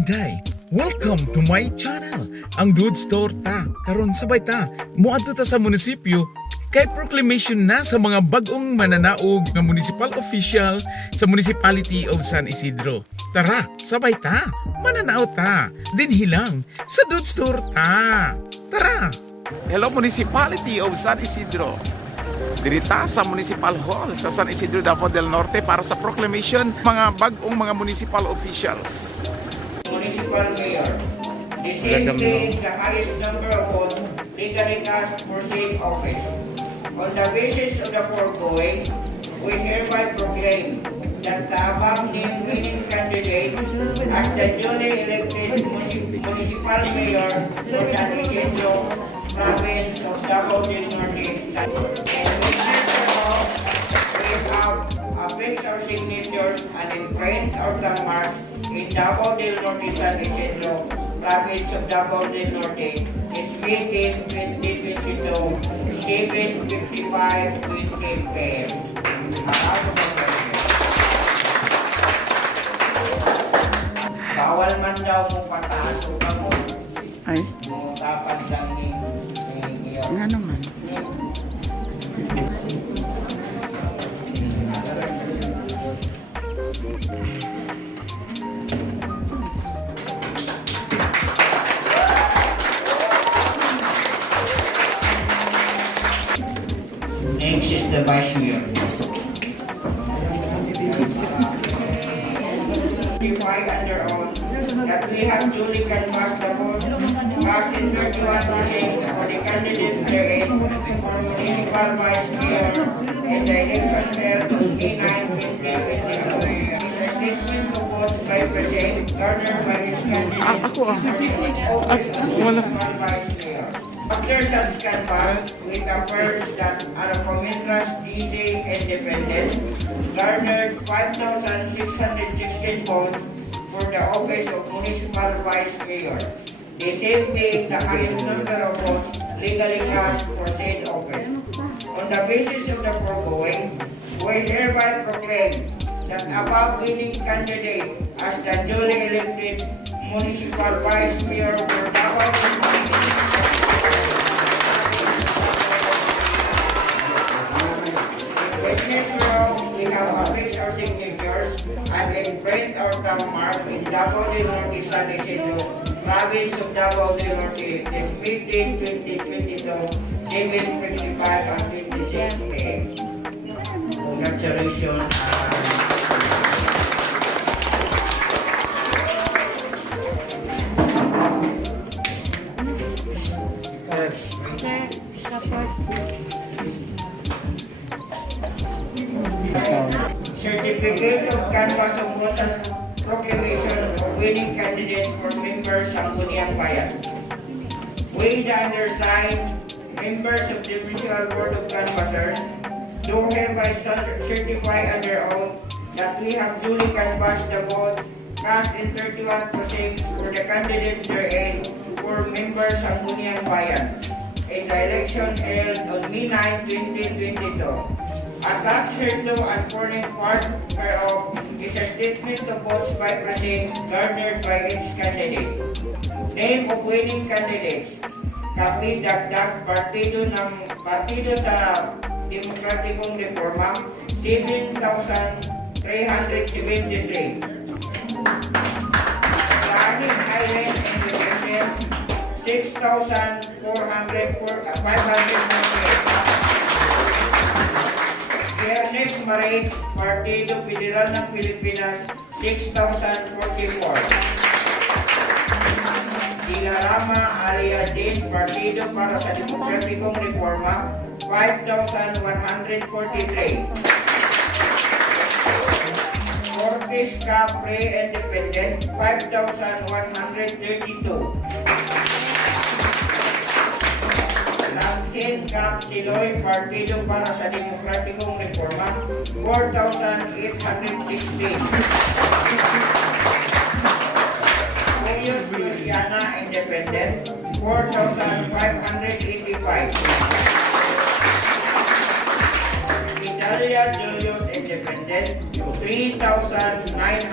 Inday, welcome to my channel, ang Good Store ta. Karon sabay ta, muadto ta sa munisipyo kay proclamation na sa mga bagong mananaog nga municipal official sa Municipality of San Isidro. Tara, sabay ta, mananaw ta, dinhilang sa Good Store ta. Tara! Hello Municipality of San Isidro. Dirita sa Municipal Hall sa San Isidro, Davao del Norte para sa proclamation mga bagong mga municipal officials. Municipal Mayor. The same day, the highest number of votes legally cast for said office. On the basis of the foregoing, we hereby proclaim that the above named winning candidate as the duly elected Municipal Mayor for San Isidro, province of Davao del Norte. We have affixed our signatures and imprint our landmark in Davao del Norte, San Isidro, province of Davao del Norte, is meeting 2022, 7:55 p.m. Bawal man daw mo pataas o kamo. Ay, Mo dapat lang ni nga naman. Next is the Vice Mayor. Certify under oath that we have duly canvassed the vote cast in 31% for the candidates therein for Municipal Vice Mayor and the election held on May 9, 2022. Is a statement of votes by President garnered by his candidate Ako ah. for the office of Municipal Vice Mayor. After such canvass, we affirm that Alcomendra's DC Independent garnered 5,616 votes for the office of Municipal Vice Mayor. The same day is the highest number of votes legally cast for said office. On the basis of the foregoing, we hereby proclaim that above winning candidate as the duly elected Municipal Vice Mayor for Davao del Norte. We have affixed our signatures and imprint our landmark in Davao del Norte, San Isidro, province of Davao del Norte, this meeting 2022, 7:55 and 26 p.m. Congratulations. Certificate of canvass of voter proclamation of winning candidates for members ng Muniang Bayan. We, the undersigned, members of the Municipal Board of Canvassers, do hereby certify under oath that we have duly canvassed the votes cast in 31% for the candidates therein for members ng Muniang Bayan in the election held on May 9, 2022. Attached hereto and forming part whereof is a statement of votes by President garnered by each candidate. Name of winning candidates. Kami dagdag partido sa Demokratikong Reforma 7,373. Planning Island Independent 6,598. Fairness Marine, Partido Federal ng Pilipinas, 6,044. Dilarama Aliadin, Partido para sa Demokratikong Reforma, 5,143. Cortes Capre Independent, 5,132. Langsin Cap Siloy, Partido para sa Demokratikong Reforma, 4,816. Mayos Luciana Independent, 4,585. Italia Julius Independent, 3,991. On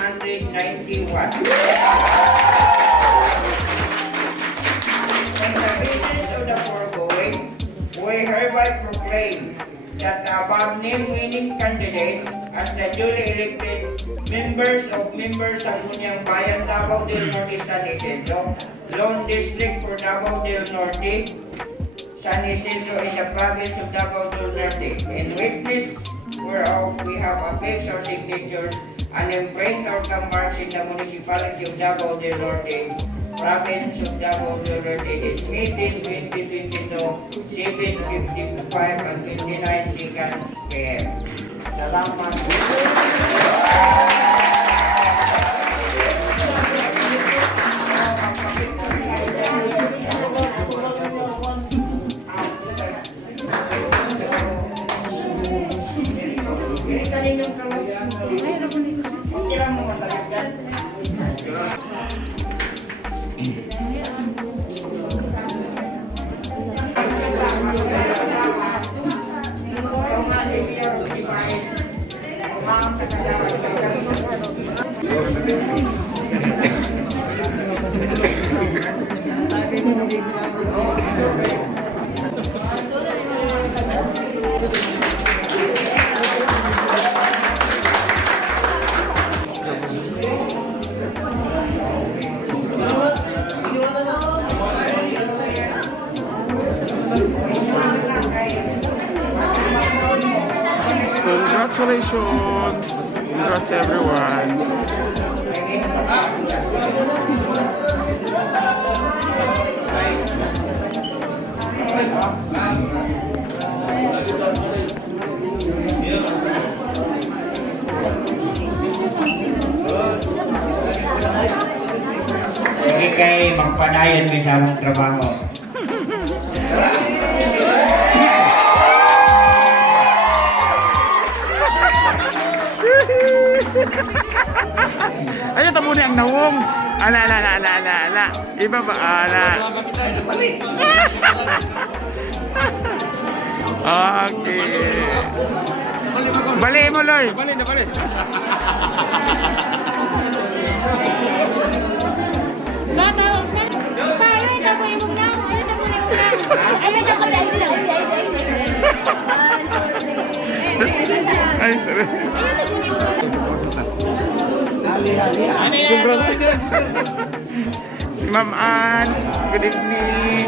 the basis of the foregoing, we hereby proclaim that the above named winning candidates as the duly elected members of Sangguniang Bayan, Davao del Norte, San Isidro, Lone District for Davao del Norte, San Isidro in the province of Davao del Norte. In witness whereof we have affixed our signatures and embraced our marks in the Municipality of Davao del Norte, province of Davao del Norte, this meeting 2022, 7:55 and 29 seconds PM. Salamat. Congratulations! Congrats everyone! Sige kay magpanayan mi sa among trabaho. Ayun, tamo ni ang nawong. Ala. Iba ba? Ala. Okay. Bali mo, Loy. Bali. Ay, sorry. Si Ma'am Ann, good evening.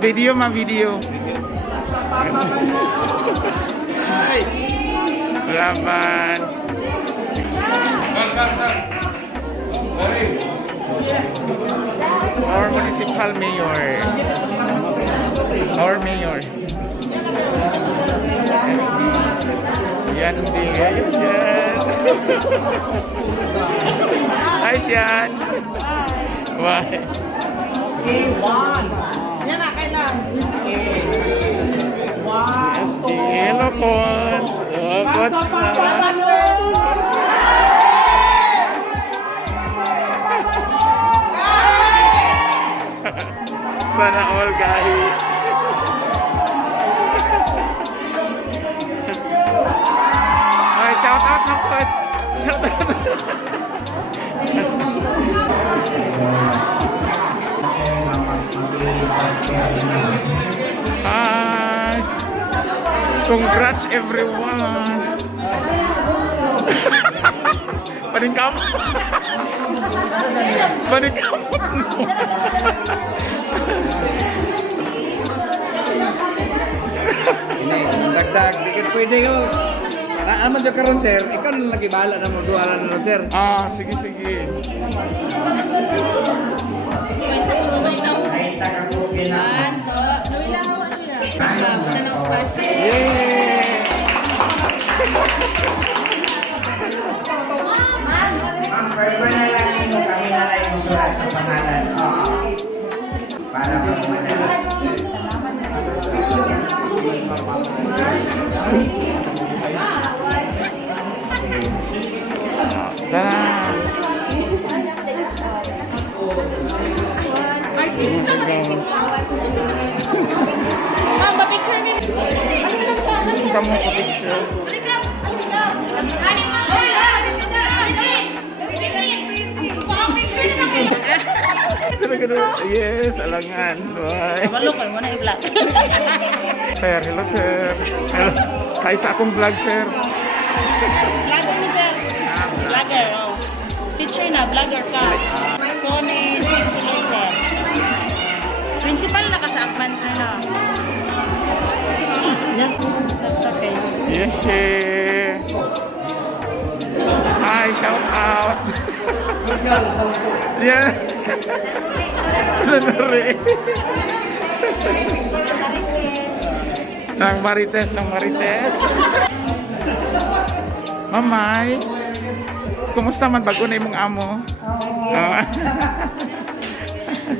Video. Salamat. Our municipal mayor. Yan. Hi, Sian. Why? Yan na, kailan? Hello, Pons. Pons na. Sana all, guys. Okay, shout out na po. Shout out. Hi. Congrats everyone. Paningkamot. Dagdag, di ka pwede ko. Ano man dyan karon, sir? Ikaw na lagi bahala na magduala na nun, sir. Sige. Yay! Ang permanalangin mo kami na lang yung sulat sa pangalan. Para po Ma'am, babig ka mo ko picture. Yes, alangan. Bye. Kabalo ko, wala i-vlog. Sir, hello sir. Hello. Hi sa akong vlog sir. Vlogger mo, sir. Vlogger, oh. Teacher na, vlogger ka. So, ni principal, sir. Principal na ka sa Akman, sir, na. Yan. Okay. Yeah. Hi, shout out. Yeah. Nang Marites, nang Marites. Mamay, kumusta man bago na imong amo? Oh.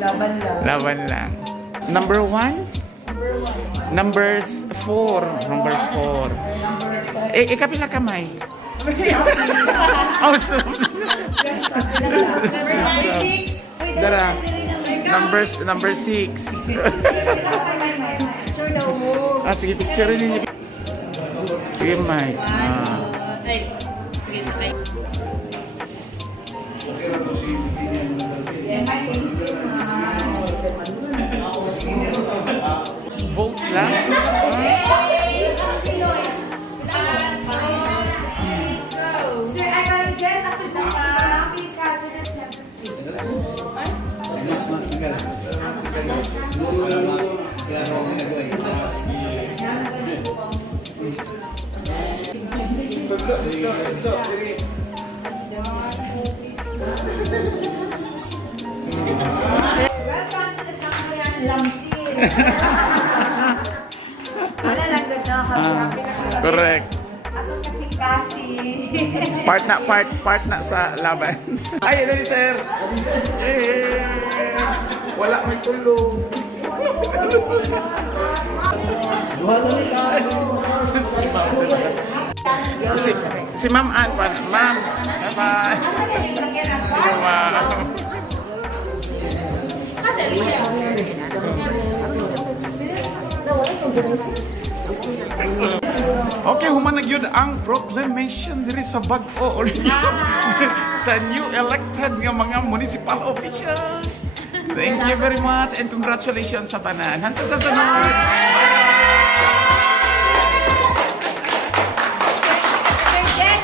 Laban lang. Laban lang. Number 1? Number 4. Number 4. Ikapila kamay? Oh, stop. Dara. Number 6. Ah, sige, picture ninyo. Sige, Mike. Ay, sige, sakay. Votes lang? Sir, I can guess ako na happy cousin at 70. Welcome to the Sambayan Lamsin. Wala lang ganda, happy na. Correct. Ako kasi. Part na sa laban. Ay, ito ni sir. Eh, wala may tulong. si Ma'am Ann pa. Ma'am, bye-bye. Hello, ma'am. Okay, humanag yun ang proclamation diri sa Bag-o sa new elected nga mga municipal officials. Thank you very much and congratulations sa tanan. Hantod sa sunod. Yes,